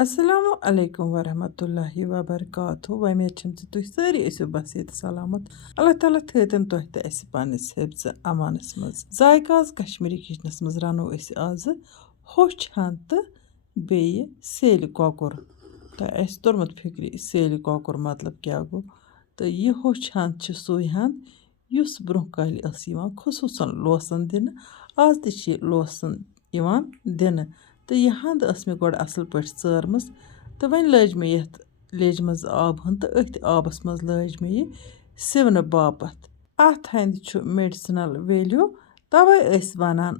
Assalamu alaikum warahmatullahi wabarakatuh. Wamid chum tu sari ٲسِو bas yet salamat. Allah Ta'ala thaitan toh te esi panis hebs amanas maz. Zaykaz Kashmiri kitchens maz rano esi az hoch hant bey seli kokur. Ta es tormat fikri seli kokur matlab kya go. Ta ye hoch hant ch suy hant yus bruh kali as yiwan khususan losan din az tı chi losan yiwan din. تہٕ یہِ ہَنٛد ٲس مےٚ گۄڈٕ اَصٕل پٲٹھۍ ژٲرمٕژ تہٕ وۄنۍ لٲج مےٚ یَتھ لیٚجہِ منٛز آب ہٕن تہٕ أتھۍ آبَس منٛز لٲج مےٚ یہِ سِونہٕ باپتھ اَتھ ہَنٛدِ چھُ میڈِسنَل ویلیوٗ تَوَے ٲسۍ وَنان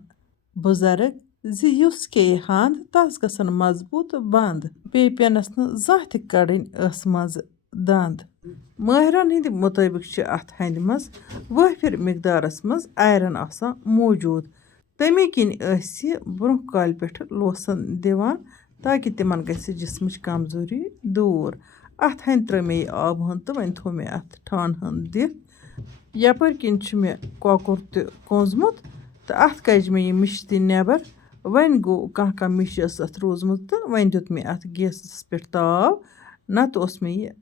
بُزرٕگ زِ یُس کھیٚیہِ ہَنٛد تَس گژھن مضبوٗط بنٛد بیٚیہِ پیٚنَس نہٕ زانٛہہ تہِ کَڑٕنۍ ٲسہٕ منٛزٕ دنٛد مٲہرَن ہِنٛدِ مُطٲبِق چھِ اَتھ ہَنٛدِ منٛز وٲفِر مِقدارَس منٛز آیرَن آسان موٗجوٗد تَمے کِنۍ ٲسۍ یہِ برٛونٛہہ کالہِ پٮ۪ٹھٕ لوسَن دِوان تاکہِ تِمَن گژھِ جِسمٕچ کمزوٗری دوٗر اَتھ ہَنٛدِ ترٛٲو مےٚ یہِ آبہٕ ہٕن تہٕ وۄنۍ تھوٚو مےٚ اَتھ ٹھانٛڈٕ ہٕن دِتھ یَپٲرۍ کِنۍ چھُ مےٚ کۄکُر تہِ کونٛزمُت تہٕ اَتھ کَجہِ مےٚ یہِ مِشہِ تہِ نٮ۪بر وۄنۍ گوٚو کانٛہہ مِش ٲس اَتھ روٗزمٕژ تہٕ وۄنۍ دیُت مےٚ اَتھ گیسَس پٮ۪ٹھ تاو نَتہٕ اوس مےٚ یہِ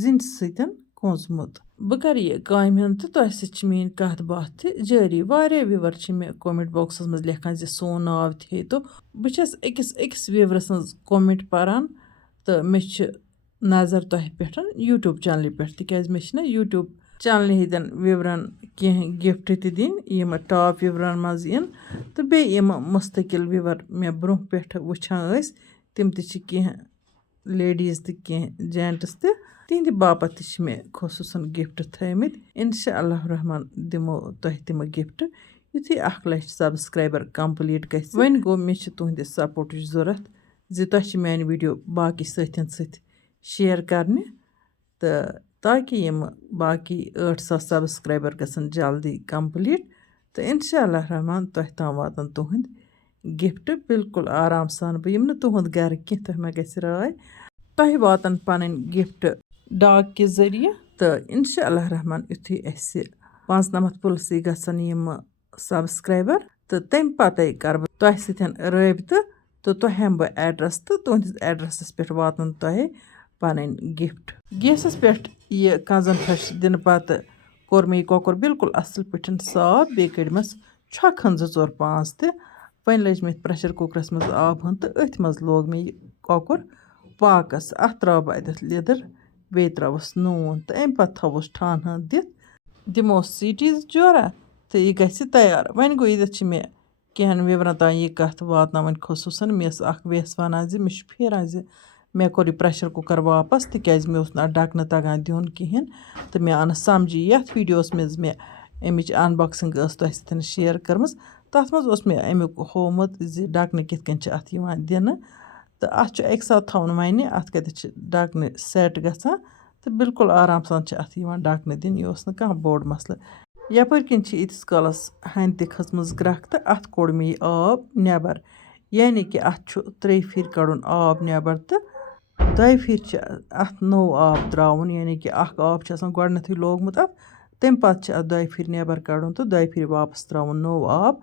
زِنہِ سۭتۍ کونٛزمُت بہٕ کَرٕ یہِ کامہِ ہُنٛد تہٕ تۄہہِ سۭتۍ چھِ میٛٲنۍ کَتھ باتھ تہِ جٲری واریاہ وِوَر چھِ مےٚ کومٮ۪نٛٹ بۄکسَس منٛز لیکھان زِ سون ناو تہِ ہیٚتو بہٕ چھَس أکِس وِورٕ سٕنٛز کومٮ۪نٛٹ پَران تہٕ مےٚ چھِ نظر تۄہہِ پٮ۪ٹھ یوٗٹیوٗب چَنلہِ پٮ۪ٹھ تِکیٛازِ مےٚ چھِنہ یوٗٹیوٗب چَنلہِ ہِنٛدٮ۪ن وِورَن کینٛہہ گِفٹ تہِ دِنۍ یِم ٹاپ وِورَن منٛز یِن تہٕ بیٚیہِ یِم مُستقل وِور مےٚ برٛونٛہہ پٮ۪ٹھٕ وٕچھان ٲسۍ تِم تہِ چھِ کینٛہہ لیڈیٖز تہٕ کینٛہہ جَنٹٕس تہِ تِہنٛدِ باپتھ تہِ چھِ مےٚ خصوٗصَن گِفٹ تھٲیمٕتۍ اِنشاء اللہ رحمان دِمو تۄہہِ تِمہٕ گِفٹ یُتھُے 1,00,000 سبسکرایبر کمپلیٖٹ گژھِ وۄنۍ گوٚو مےٚ چھِ تُہنٛدِ سپوٹٕچ ضوٚرَتھ زِ تۄہہِ چھِ میٛانہِ ویٖڈیو باقٕے سٲتھٮ۪ن سۭتۍ شِیَر کَرنہِ تہٕ تاکہِ یِمہٕ باقٕے 8,000 سبسکرایبر گژھن جلدی کمپلیٖٹ تہٕ اِنشاء اللہ رحمان تۄہہِ تام واتَن تُہنٛدۍ گِفٹ بالکُل آرام سان بہٕ یِمہٕ نہٕ تُہُنٛد گرٕ کینٛہہ تۄہہِ ما گژھِ راے تۄہہِ واتَن پَنٕنۍ گِفٹ ڈاک کہِ ذٔریعہٕ تہٕ اِنشاء اللہ رحمان یُتھُے اَسہِ 95 پٕلسٕے گژھن یِمہٕ سبسکرایبر تہٕ تمہِ پَتے کَرٕ بہٕ تۄہہِ سۭتۍ رٲبطہٕ تہٕ تۄہہِ ہٮ۪مہٕ بہٕ ایڈرَس تہٕ تُہنٛدِس ایڈرَسَس پٮ۪ٹھ واتَن تۄہہِ پَنٕنۍ گِفٹ گیسَس پٮ۪ٹھ یہِ کنٛزَن پھش دِنہٕ پَتہٕ کوٚر مےٚ یہِ کۄکُر بالکُل اَصٕل پٲٹھۍ صاف بیٚیہِ کٔڑمَس چھۄکہٕ ہن 2-4-5 تہِ وۄنۍ لٔج مےٚ یَتھ پرٛیشَر کُکرَس منٛز آب ہن تہٕ أتھۍ منٛز لوگ مےٚ یہِ کۄکُر پاکَس اَتھ ترٛاو بہٕ اَتٮ۪تھ لیٚدٕر بیٚیہِ ترٛاوُس نوٗن تہٕ اَمہِ پَتہٕ تھاوُس ٹھانٛڈٕ ہن دِتھ دِمو سیٖٹی 2 جورا تہٕ یہِ گژھِ تیار وۄنۍ گوٚو ییٚتٮ۪تھ چھِ مےٚ کینٛہَن وِورَن تام یہِ کَتھ واتناوٕنۍ خصوٗصاً مےٚ ٲس اَکھ وٮ۪س وَنان زِ مےٚ چھُ پھیران زِ مےٚ کوٚر یہِ پرٛیشَر کُکَر واپَس تِکیٛازِ مےٚ اوس نہٕ اَتھ ڈَکنہٕ تَگان دیُن کِہیٖنۍ تہٕ مےٚ آو نہٕ سَمجھی یَتھ ویٖڈیوَس منٛز مےٚ اَمِچ اَنباکسِنٛگ ٲس تۄہہِ سۭتۍ شِیَر کٔرمٕژ تَتھ منٛز اوس مےٚ اَمیُک ہومُت زِ ڈَکنہٕ کِتھ کٔنۍ چھِ اَتھ یِوان دِنہٕ تہٕ اَتھ چھُ اَکہِ ساتہٕ تھاوُن وَنہِ اَتھ کَتٮ۪تھ چھِ ڈَکنہٕ سٮ۪ٹ گژھان تہٕ بالکُل آرام سان چھِ اَتھ یِوان ڈَکنہٕ دِنہٕ یہِ اوس نہٕ کانٛہہ بوٚڑ مَسلہٕ یَپٲرۍ کِنۍ چھِ ییٖتِس کالَس ہَنہِ تہِ کھٔژمٕژ گرٛٮ۪کھ تہٕ اَتھ کوٚڑ مےٚ یہِ آب نٮ۪بر یعنی کہِ اَتھ چھُ 3 پھِرِ کَڑُن آب نٮ۪بر تہٕ 2 پھِرِ چھِ اَتھ نوٚو آب ترٛاوُن یعنی کہِ اَکھ آب چھُ آسان گۄڈٕنٮ۪تھٕے لوگمُت اَتھ تَمہِ پَتہٕ چھِ اَتھ 2 پھِرِ نٮ۪بر کَڑُن تہٕ 2 پھِرِ واپَس ترٛاوُن نوٚو آب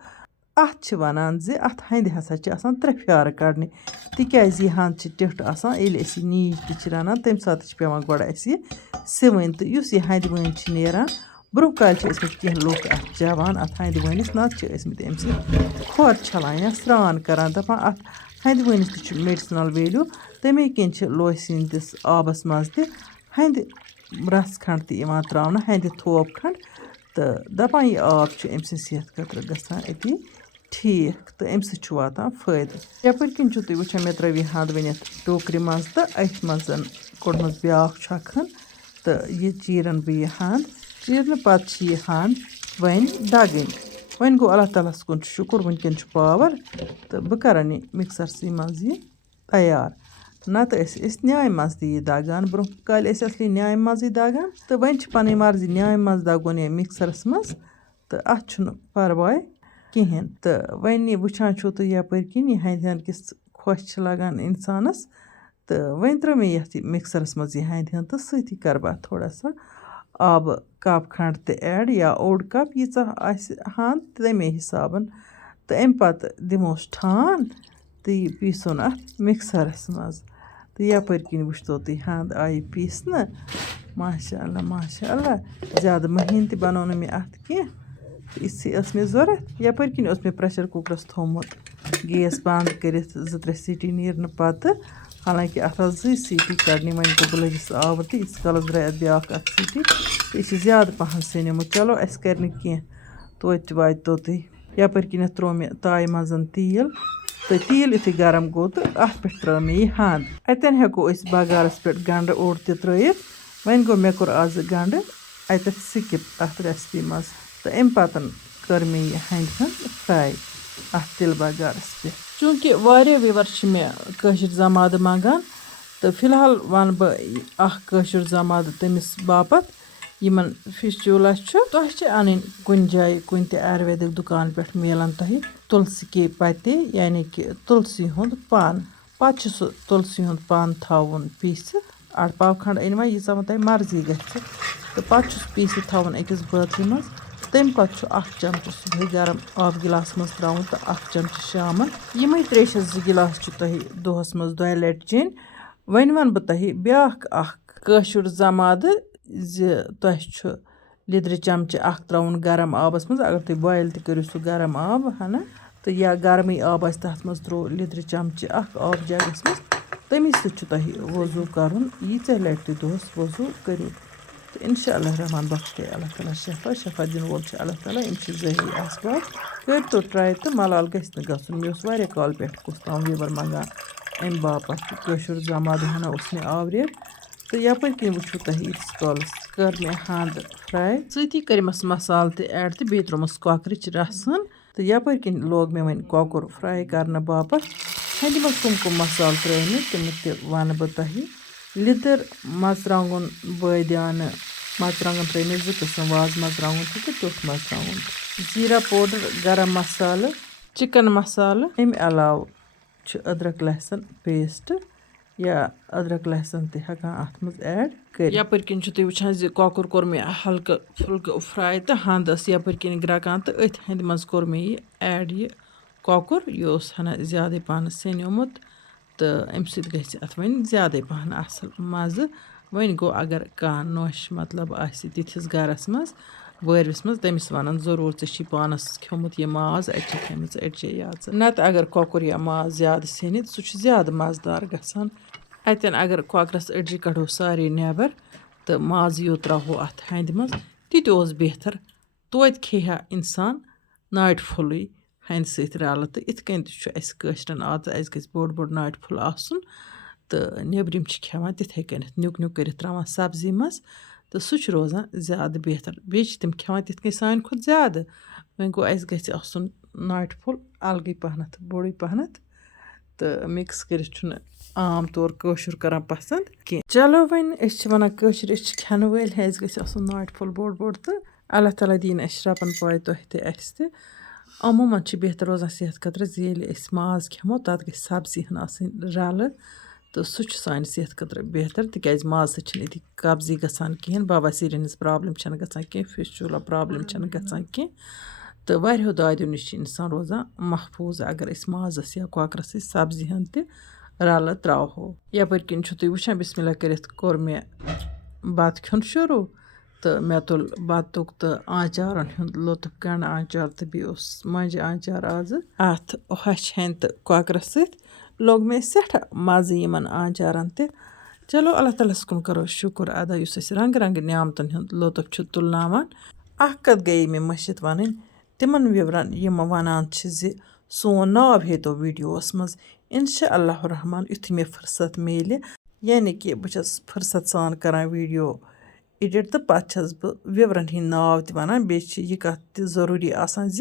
اَتھ چھِ وَنان زِ اَتھ ہَنٛدِ ہسا چھِ آسان 3 پھیارٕ کَڑنہِ تِکیٛازِ یہِ ہَنٛد چھِ ٹِٹھ آسان ییٚلہِ أسۍ یہِ نیٖج تہِ چھِ رَنان تَمہِ ساتہٕ چھِ پٮ۪وان گۄڈٕ اَسہِ یہِ سِوٕنۍ تہٕ یُس یہِ ہَنٛدِ وٲنۍ چھِ نیران برٛونٛہہ کالہِ چھِ ٲسۍمٕتۍ کینٛہہ لُکھ اَتھ چٮ۪وان اَتھ ہَنٛدِ وٲنِس نَتہٕ چھِ ٲسۍمٕتۍ اَمہِ سۭتۍ کھۄر چھَلان یا سرٛان کَران دَپان اَتھ ہَنٛدِ وٲنِس تہِ چھُ میڈِسنَل ویلیوٗ تَمے کِنۍ چھِ لوسہِ ہِنٛدِس آبَس منٛز تہِ ہَنٛدِ رَس کھنٛڈ تہِ یِوان ترٛاونہٕ ہَنٛدِ تھوپ کھنٛڈ تہٕ دَپان یہِ آب چھُ أمۍ سٕنٛدِ صحت خٲطرٕ گژھان أتی ٹھیٖک تہٕ اَمہِ سۭتۍ چھُ واتان فٲیدٕ یَپٲرۍ کِنۍ چھُو تُہۍ وٕچھان مےٚ ترٛٲو یہِ ہَنٛد وۄنۍ یَتھ ٹوکرِ منٛز تہٕ أتھۍ منٛز کوٚڑمَس بیٛاکھ چھۄکہٕ ہن تہٕ یہِ چیٖرَن بہٕ یہِ ہَنٛد چیٖرنہٕ پَتہٕ چھِ یہِ ہَنٛد وۄنۍ دَگٕنۍ وۄنۍ گوٚو اللہ تعالیٰ ہَس کُن شُکُر وٕنۍکٮ۪ن چھُ پاوَر تہٕ بہٕ کَرَن یہِ مِکسَرسٕے منٛز یہِ تیار نَتہٕ ٲسۍ أسۍ نیامہِ منٛز تہِ یہِ دَگان برٛونٛہہ کالہِ ٲسۍ اَصلی نیامہِ منٛزٕے دَگان تہٕ وۄنۍ چھِ پَنٕنۍ مرضی نیامہِ منٛز دَگُن یا مِکسَرَس منٛز تہٕ اَتھ چھُنہٕ پَرواے کِہیٖنۍ تہٕ وۄنۍ یہِ وٕچھان چھُو تُہۍ یَپٲرۍ کِنۍ یہِ ہَنٛدِ ہَن کِس خۄش چھِ لَگان اِنسانَس تہٕ وۄنۍ ترٛٲو مےٚ یَتھ یہِ مِکسَرَس منٛز یہِ ہَنٛدِ ہَن تہٕ سۭتی کَرٕ بہٕ اَتھ تھوڑا سا آبہٕ کَپ کھنٛڈ تہِ ایڈ یا اوٚڑ کَپ ییٖژاہ آسہِ ہَنٛد تَمے حِسابَن تہٕ اَمہِ پَتہٕ دِموس ٹھانٛڈ تہٕ یہِ پیٖسُن اَتھ مِکسَرَس منٛز تہٕ یَپٲرۍ کِنۍ وٕچھتو تُہۍ ہَنٛد آیہِ پیٖسنہٕ ماشاء اللہ ماشاء اللہ زیادٕ مٔہیٖن تہِ بَنوو نہٕ مےٚ اَتھ کینٛہہ تہٕ یِژھٕے ٲس مےٚ ضوٚرَتھ یَپٲرۍ کِنۍ اوس مےٚ پرٛٮ۪شَر کُکرَس تھوٚمُت گیس بنٛد کٔرِتھ 2-3 سیٖٹی نیرنہٕ پَتہٕ حالانکہِ اَتھ آسہٕ 2 سیٖٹی کَڑنہِ وۄنۍ گوٚو بہٕ لٔجِس آوُر تہٕ ییٖتِس کالَس درٛاے اَتھ بیٛاکھ اَکھ سیٖٹی تہٕ یہِ چھِ زیادٕ پَہَن سیٚنیومُت چلو اَسہِ کَرِ نہٕ کینٛہہ تویتہِ واتہِ تُہۍ یَپٲرۍ کِنٮ۪تھ ترٛوو مےٚ تایہِ منٛز تیٖل تہٕ تیٖل یُتھُے گرم گوٚو تہٕ اَتھ پٮ۪ٹھ ترٛٲو مےٚ یہِ ہَنٛد اَتٮ۪ن ہٮ۪کو أسۍ بَغارَس پٮ۪ٹھ گَنٛڈٕ اوٚڑ تہِ ترٛٲیِتھ وۄنۍ گوٚو مےٚ کوٚر آزٕ گَنٛڈٕ اَتٮ۪تھ سِکِپ اَتھ رٮ۪سپی منٛز تہٕ اَمہِ پَتہٕ کٔر مےٚ یہِ ہَنٛدِ ہٕن فرٛاے اَتھ تِلہٕ بَغارَس پٮ۪ٹھ چوٗنٛکہِ واریاہ وِوَر چھِ مےٚ کٲشِر زمادٕ منٛگان تہٕ فِلحال وَنہٕ بہٕ اَکھ کٲشُر زمادٕ تٔمِس باپَتھ یِمَن فِش چوٗلا چھُ تۄہہِ چھِ اَنٕنۍ کُنہِ جایہِ کُنہِ تہِ آیُرویدِک دُکان پٮ۪ٹھ میلان تۄہہِ تُلسی کے پَتے یعنی کہِ تُلسی ہُنٛد پَن پَتہٕ چھُ سُہ تُلسی ہُنٛد پَن تھاوُن پیٖسِتھ اَڑٕ پاو کھنٛڈ أنۍ وۄنۍ ییٖژاہ وۄنۍ تۄہہِ مرضی گژھِ تہٕ پَتہٕ چھُ سُہ پیٖسِتھ تھاوُن أکِس بٲتلہِ منٛز تَمہِ پَتہٕ چھُ 1 چَمچہٕ صُبحٲے گرم آبہٕ گِلاس منٛز ترٛاوُن تہٕ 1 چَمچہٕ شامَن یِمَے ترٛیشَس 2 گِلاس چھِ تۄہہِ دۄہَس منٛز 2 لَٹہِ چیٚنۍ وۄنۍ وَنہٕ بہٕ تۄہہِ بیٛاکھ اَکھ کٲشُر زمادٕ زِ تۄہہِ چھُ لیٚدرِ چَمچہٕ 1 ترٛاوُن گرم آبَس منٛز اگر تُہۍ بویِل تہِ کٔرِو سُہ گرم آب ہنا تہٕ یا گرمٕے آب آسہِ تَتھ منٛز ترٛوو لیٚدرِ چَمچہٕ 1 آب جَگَس منٛز تَمی سۭتۍ چھُ تۄہہِ وضوٗ کَرُن ییٖژاہ لَٹہِ تُہۍ دۄہَس وضوٗ کٔرِو تہٕ اِنشاء اللہ رحمان بخشے اللہ تعالیٰ شفا دِنہٕ وول چھُ اللہ تعالیٰ یِم چھِ ظٲہری اَسباب کٔرۍتو ٹرٛاے تہٕ ملال گژھِ نہٕ گژھُن مےٚ اوس واریاہ کالہٕ پٮ۪ٹھ کُس تام وِوَر منٛگان اَمہِ باپَتھ تہٕ کٲشُر زمادٕ ہنا اوس مےٚ آوریر تہٕ یَپٲرۍ کِنۍ وٕچھِو تۄہہِ ییٖتِس کالَس کٔر مےٚ ہَنٛد فرٛاے سۭتی کٔرمَس مصالہٕ تہِ ایڈ تہٕ بیٚیہِ ترٛوومَس کۄکرٕچ رَسَن تہٕ یَپٲرۍ کِنۍ لوگ مےٚ وۄنۍ کۄکُر فرٛاے کَرنہٕ باپَتھ ہَنٛدِ منٛز کٕم مصالہٕ ترٛٲے مےٚ تِم تہِ وَنہٕ بہٕ تۄہہِ لیٚدٕر مرژٕوانٛگُن بٲدیانہٕ مرژٕوانٛگَن ترٛٲے مےٚ 2 قٕسٕم وازٕ مرژٕوانٛگُن تہِ تہٕ ٹیوٚٹھ مرژٕوانٛگُن زیٖرا پوڈَر گرم مصالہٕ چِکَن مصالہٕ اَمہِ علاوٕ چھُ أدرَک لہسن پیسٹ یا أدرَک لہسن تہِ ہٮ۪کان اَتھ منٛز ایڈ کٔرِتھ یَپٲرۍ کِنۍ چھُ تُہۍ وٕچھان زِ کۄکُر کوٚر مےٚ ہلکہٕ پھُلکہٕ فرٛاے تہٕ ہَنٛد ٲس یَپٲرۍ کِنۍ گرٛٮ۪کان تہٕ أتھۍ ہَنٛدِ منٛز کوٚر مےٚ یہِ ایڈ یہِ کۄکُر یہِ اوس ہنا زیادَے پَہنَس سیٚنیومُت تہٕ اَمہِ سۭتۍ گژھِ اَتھ وۄنۍ زیادَے پَہَن اَصٕل مَزٕ وۄنۍ گوٚو اگر کانٛہہ نوٚش مطلب آسہِ تِتھِس گَرَس منٛز وٲرۍوِس منٛز تٔمِس وَنان ضروٗر ژےٚ چھی پانَس کھیوٚمُت یہِ ماز اَتہِ چھےٚ کھیٚمٕژ أڑجے یاژٕ نَتہٕ اگر کۄکُر یا ماز زیادٕ سیٚنہِ سُہ چھُ زیادٕ مَزٕدار گژھان اَتٮ۪ن اگر کۄکرَس أڑجہِ کَڑو سارے نٮ۪بر تہٕ مازٕ یوت ترٛاوہو اَتھ ہَنٛدِ منٛز تہِ تہِ اوس بہتر توتہِ کھیٚیہِ ہا اِنسان ناٹہِ پھوٚلٕے ہَنٛدِ سۭتۍ رَلہٕ تہٕ یِتھ کٔنۍ تہِ چھُ اَسہِ کٲشرٮ۪ن عادت اَسہِ گژھِ بوٚڑ ناٹہِ پھوٚل آسُن تہٕ نیٚبرِم چھِ کھٮ۪وان تِتھَے کٔنٮ۪تھ نیُک نیُک کٔرِتھ ترٛاوان سبزی منٛز تہٕ سُہ چھُ روزان زیادٕ بہتر بیٚیہِ چھِ تِم کھٮ۪وان تِتھ کٔنۍ سانہِ کھۄتہٕ زیادٕ وۄنۍ گوٚو اَسہِ گژھِ آسُن ناٹہِ پھوٚل الگٕے پَہنَتھ بوٚڑٕے پَہنَتھ تہٕ مِکٕس کٔرِتھ چھُنہٕ عام طور کٲشُر کَران پَسنٛد کینٛہہ چلو وۄنۍ أسۍ چھِ وَنان کٲشِرۍ أسۍ چھِ کھٮ۪نہٕ وٲلۍ اَسہِ گژھِ آسُن ناٹہِ پھوٚل بوٚڑ تہٕ اللہ تعالیٰ دِیِن اَسہِ شرٛپَن پاے تۄہہِ تہِ اَسہِ تہِ عموٗماً چھِ بہتر روزان صحت خٲطرٕ زِ ییٚلہِ أسۍ ماز کھٮ۪مو تَتھ گژھِ سبزی ہن آسٕنۍ رَلہٕ تہٕ سُہ چھُ سانہِ صحت خٲطرٕ بہتر تِکیٛازِ مازٕ سۭتۍ چھِنہٕ أتی قبضی گژھان کِہیٖنۍ باباسیٖرِن ہِنٛز پرٛابلِم چھَنہٕ گژھان کینٛہہ فِش چوٗلا پرٛابلِم چھَنہٕ گژھان کینٛہہ تہٕ واریاہو دادیو نِش چھِ اِنسان روزان محفوٗظ اگر أسۍ مازَس یا کۄکرَس سۭتۍ سبزی ہن تہِ رَلہٕ ترٛاوہو یَپٲرۍ کِنۍ چھُو تُہۍ وٕچھان بِسمہِ اللہ کٔرِتھ کوٚر مےٚ بَتہٕ کھیوٚن شروٗع تہٕ مےٚ تُل بَتُک تہٕ آنچارَن ہُنٛد لطف گَنٛڈٕ آنچار تہٕ بیٚیہِ اوس مۄنٛجہِ آنچار آزٕ اَتھ ہۄچھِ ہَنہِ تہٕ کۄکرَس سۭتۍ لوٚگ مےٚ سٮ۪ٹھاہ مَزٕ یِمَن آنچارَن تہِ چلو اللہ تعالیٰ ہَس کُن کَرو شُکُر اَدا یُس اَسہِ رنٛگہٕ رنٛگہٕ نعمتَن ہُنٛد لطف چھُ تُلناوان اَکھ کَتھ گٔیے مےٚ مٔشِتھ وَنٕنۍ تِمَن وِورَن یِم وَنان چھِ زِ سون ناو ہیٚتو ویٖڈیووَس منٛز اِنشاء اللہ رحمان یُتھُے مےٚ فٕرصت میلہِ یعنی کہِ بہٕ چھَس فٕرصت سان کَران ویٖڈیو اٮ۪ڈِٹ تہٕ پَتہٕ چھَس بہٕ وِورَن ہِنٛدۍ ناو تہِ وَنان بیٚیہِ چھِ یہِ کَتھ تہِ ضٔروٗری آسان زِ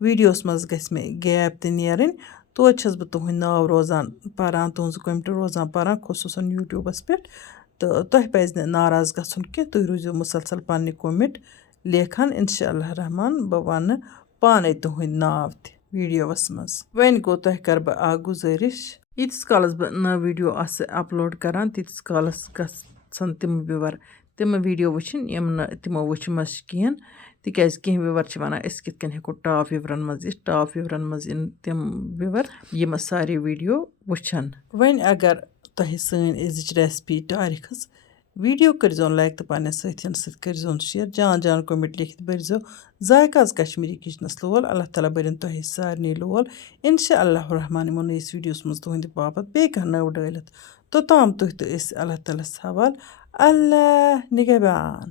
ویٖڈیوَس منٛز گژھِ مےٚ گیپ تہِ نیرٕنۍ توتہِ چھَس بہٕ تُہُنٛدۍ ناو روزان پَران تُہٕنٛزٕ کوٚمٮ۪نٛٹ روزان پَران خصوٗصاً یوٗٹیوٗبَس پٮ۪ٹھ تہٕ تۄہہِ پَزِ نہٕ ناراض گژھُن کینٛہہ تُہۍ روٗزِو مُسلسل پنٛنہِ کوٚمٮ۪نٛٹ لیکھان اِنشاء اللہ رحمان بہٕ وَنہٕ پانَے تُہُنٛدۍ ناو تہِ ویٖڈیووَس منٛز وۄنۍ گوٚو تۄہہِ کَرٕ بہٕ اَکھ گُزٲرِش ییٖتِس کالَس بہٕ نٔو ویٖڈیو آسہٕ اَپلوڈ کَران تیٖتِس کالَس گژھن تِم وِور تِمہٕ ویٖڈیو وٕچھِنۍ یِم نہٕ تِمو وٕچھمَژ چھِ کِہیٖنۍ تِکیٛازِ کینٛہہ وِور چھِ وَنان أسۍ کِتھ کٔنۍ ہٮ۪کو ٹاپ وِورَن منٛز یِتھ ٹاپ وِورَن منٛز یِن تِم وِور یِمہٕ سارے ویٖڈیو وٕچھَن وۄنۍ اگر تۄہہِ سٲنۍ أزِچ ریسپی ٹارِکھٕز ویٖڈیو کٔرۍزیون لایک تہٕ پنٛنٮ۪ن سٲتھیَن سۭتۍ کٔرۍزیون شِیَر جان جان کوٚمٮ۪نٛٹ لیکھِتھ بٔرۍزیو ذایقاز کشمیٖری کِچنَس لول اللہ تعالیٰ بٔرِنۍ تۄہہِ سارنٕے لول اِنشاء اللہ الرحمٰن یِمو نٔیِس ویٖڈیوَس منٛز تُہٕنٛدِ باپتھ بیٚیہِ کانٛہہ نٔو ڈٲلِتھ توٚتام تُہۍ تہٕ أسۍ اللہ تعالیٰ ہَس حوال اللہ نِگہبان